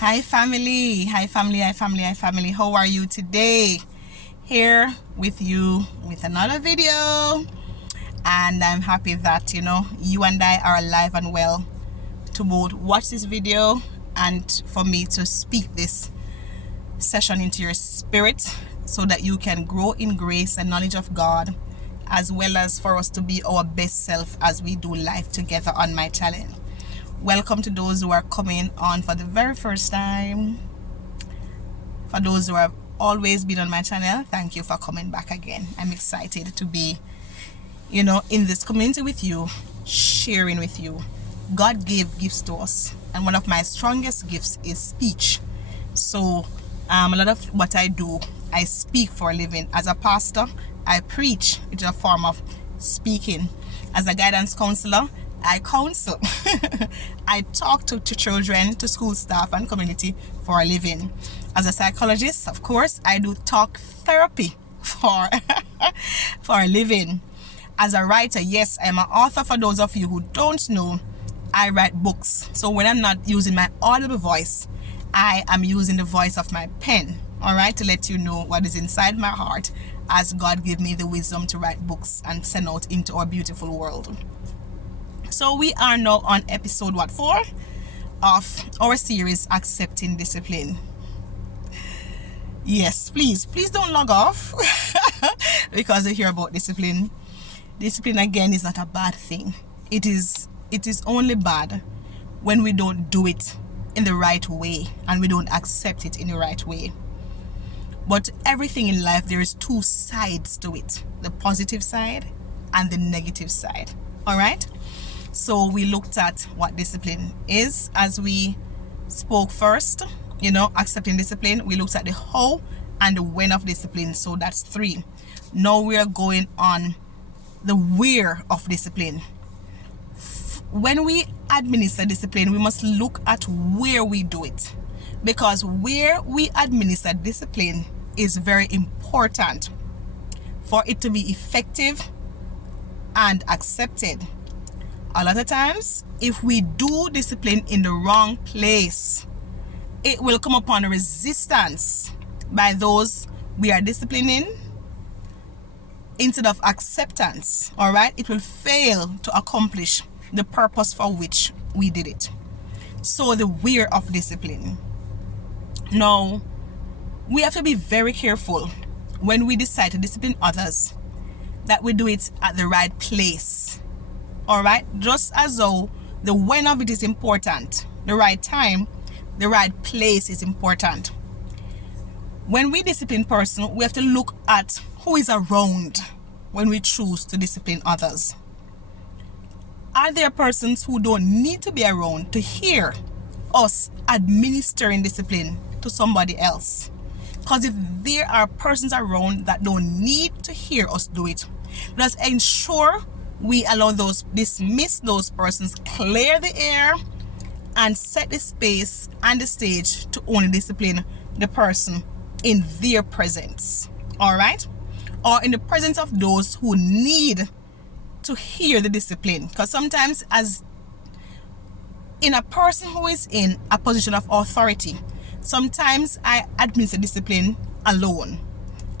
Hi family, hi family, hi family, hi family. How are you today? Here with you with another video, and I'm happy that you and I are alive and well to both watch this video and for me to speak this session into your spirit so that you can grow in grace and knowledge of God, as well as for us to be our best self as we do life together on my channel. Welcome to those who are coming on for the very first time. For those who have always been on my channel, thank you for coming back again. I'm excited to be, in this community with you, sharing with you. God gave gifts to us, and one of my strongest gifts is speech. So a lot of what I do, I speak for a living. As a pastor, I preach, which is a form of speaking. As a guidance counselor, I counsel. I talk to children, to school staff and community for a living. As a psychologist, of course, I do talk therapy for a living. As a writer, yes, I'm an author. For those of you who don't know, I write books. So when I'm not using my audible voice, I am using the voice of my pen, all right, to let you know what is inside my heart as God gave me the wisdom to write books and send out into our beautiful world. So we are now on episode 4 of our series, Accepting Discipline. Yes, please don't log off because you hear about discipline. Discipline, again, is not a bad thing. It is only bad when we don't do it in the right way and we don't accept it in the right way. But everything in life, there is two sides to it: the positive side and the negative side. All right. So we looked at what discipline is as we spoke first, accepting discipline. We looked at the how and the when of discipline. So that's 3. Now we are going on the where of discipline. When we administer discipline, we must look at where we do it, because where we administer discipline is very important for it to be effective and accepted. A lot of times, if we do discipline in the wrong place, it will come upon resistance by those we are disciplining instead of acceptance. All right, it will fail to accomplish the purpose for which we did it. So the where of discipline. Now, we have to be very careful when we decide to discipline others that we do it at the right place. All right, just as though the when of it is important, the right time, the right place is important. When we discipline person, we have to look at who is around when we choose to discipline others. Are there persons who don't need to be around to hear us administering discipline to somebody else? Because if there are persons around that don't need to hear us do it, let's ensure we allow dismiss those persons, clear the air, and set the space and the stage to only discipline the person in their presence. All right? Or in the presence of those who need to hear the discipline. Because sometimes, as in a person who is in a position of authority, sometimes I administer discipline alone.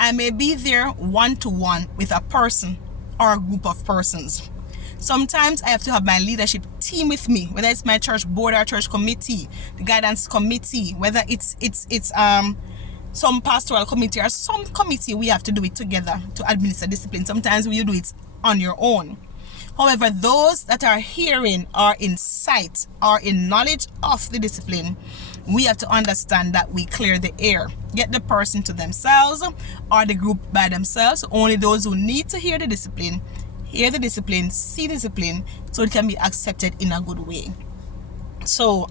I may be there one-to-one with a person or a group of persons. Sometimes I have to have my leadership team with me, whether it's my church board or church committee, the guidance committee, whether it's some pastoral committee or some committee. We have to do it together to administer discipline. Sometimes you do it on your own. However, those that are hearing or in sight or in knowledge of the discipline, we have to understand that we clear the air, get the person to themselves or the group by themselves. Only those who need to hear the discipline, see discipline, so it can be accepted in a good way. So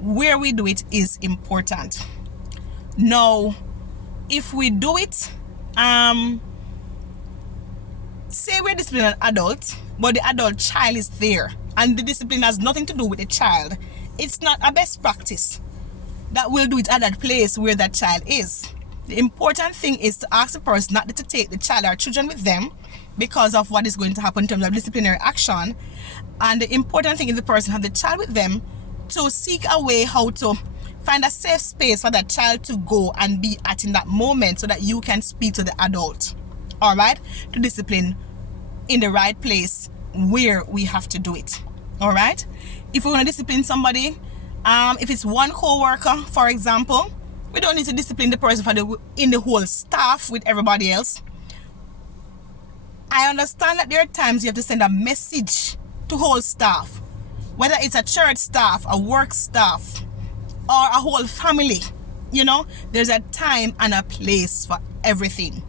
where we do it is important. Now, if we do it, say we're disciplining an adult, but the adult child is there and the discipline has nothing to do with the child, it's not a best practice that we'll do it at that place where that child is. The important thing is to ask the person not to take the child or children with them because of what is going to happen in terms of disciplinary action. And the important thing is the person have the child with them to seek a way how to Find a safe space for that child to go and be at in that moment so that you can speak to the adult. All right? To discipline in the right place where we have to do it. All right? If we want to discipline somebody, if it's one co-worker, for example, we don't need to discipline the person in the whole staff with everybody else. I understand that there are times you have to send a message to whole staff, whether it's a church staff, a work staff, or a whole family. You know, there's a time and a place for everything.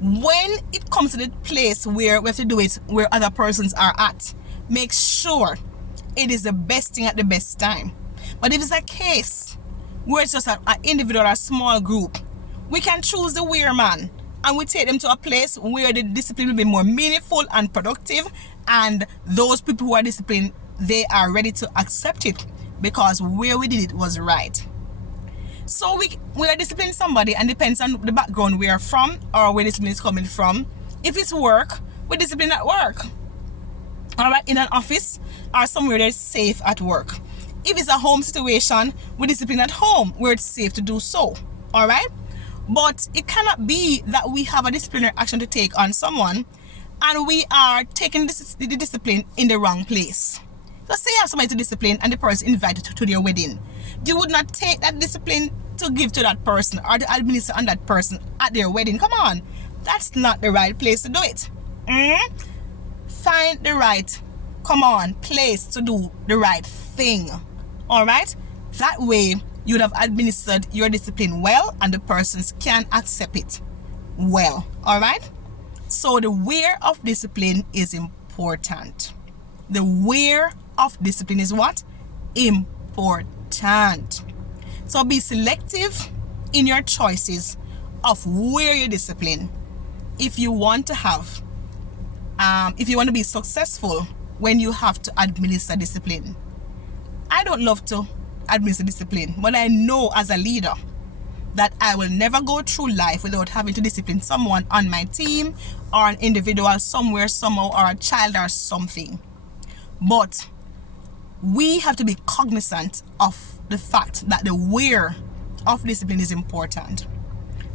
When it comes to the place where we have to do it where other persons are at, make sure it is the best thing at the best time. But if it's a case where it's just an individual or a small group, we can choose the where man and we take them to a place where the discipline will be more meaningful and productive, and those people who are disciplined, they are ready to accept it because where we did it was right. So we are disciplining somebody, and depends on the background we are from or where discipline is coming from. If it's work, we discipline at work. All right, in an office or somewhere that's safe at work. If it's a home situation, we discipline at home where it's safe to do so. All right, but it cannot be that we have a disciplinary action to take on someone and we are taking the discipline in the wrong place. So say you have somebody to discipline and the person invited to their wedding. You would not take that discipline to give to that person or to administer on that person at their wedding. Come on, that's not the right place to do it. Find the right, place to do the right thing. All right, that way you would have administered your discipline well and the persons can accept it well. All right, so the where of discipline is important. The where of discipline is what? Important. So be selective in your choices of where you discipline if you want to have if you want to be successful when you have to administer discipline. I don't love to administer discipline, but I know as a leader that I will never go through life without having to discipline someone on my team or an individual somewhere, somehow, or a child or something. But we have to be cognizant of the fact that the where of discipline is important.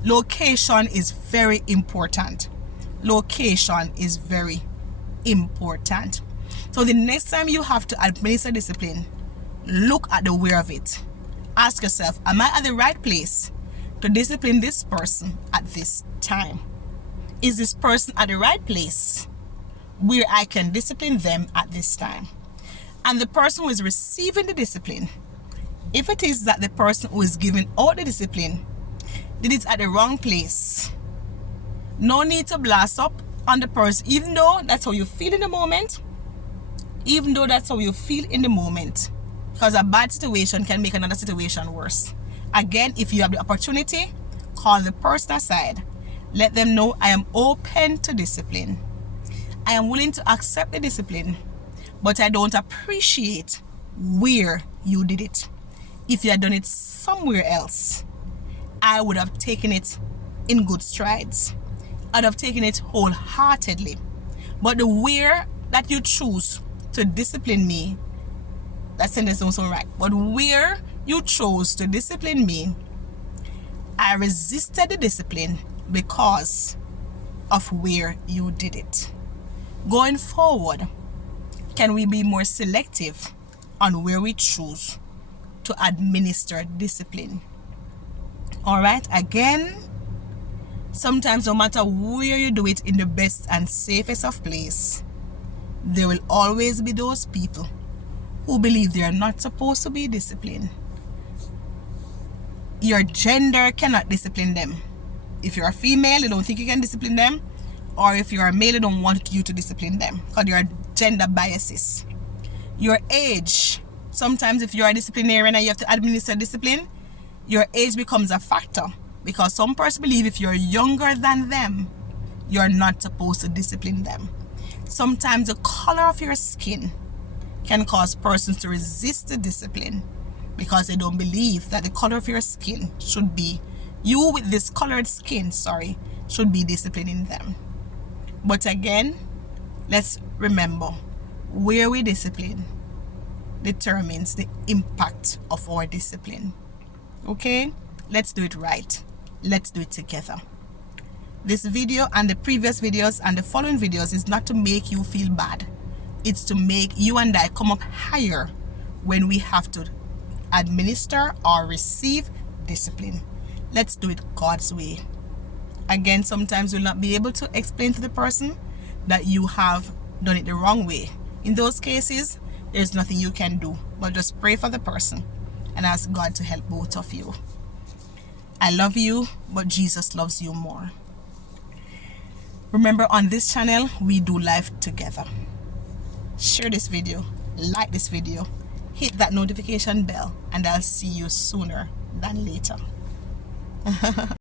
Location is very important. Location is very important. So the next time you have to administer discipline, look at the where of it. Ask yourself, am I at the right place to discipline this person at this time? Is this person at the right place where I can discipline them at this time? And the person who is receiving the discipline, if it is that the person who is giving out the discipline did it at the wrong place, no need to blast up on the person, even though that's how you feel in the moment. Even though that's how you feel in the moment, because a bad situation can make another situation worse. Again, if you have the opportunity, call the person aside. Let them know, I am open to discipline. I am willing to accept the discipline, but I don't appreciate where you did it. If you had done it somewhere else, I would have taken it in good strides. I'd have taken it wholeheartedly. But the where that you choose to discipline me, that sentence don't sound right, but where you chose to discipline me, I resisted the discipline because of where you did it. Going forward, can we be more selective on where we choose to administer discipline? All right, again, sometimes no matter where you do it in the best and safest of place, there will always be those people who believe they are not supposed to be disciplined. Your gender cannot discipline them. If you're a female, you don't think you can discipline them, or if you're a male, you don't want you to discipline them because there are gender biases. Your age, sometimes if you're a disciplinarian and you have to administer discipline, your age becomes a factor because some person believe if you're younger than them, you're not supposed to discipline them. Sometimes the color of your skin can cause persons to resist the discipline because they don't believe that the color of your skin should be, you with this colored skin, should be disciplining them. But again, let's remember, where we discipline determines the impact of our discipline. Okay, let's do it right. Let's do it together. This video and the previous videos and the following videos is not to make you feel bad. It's to make you and I come up higher when we have to administer or receive discipline. Let's do it God's way. Again, sometimes you'll not be able to explain to the person that you have done it the wrong way. In those cases, there's nothing you can do but just pray for the person and ask God to help both of you. I love you, but Jesus loves you more. Remember, on this channel, we do life together. Share this video, like this video, hit that notification bell, and I'll see you sooner than later.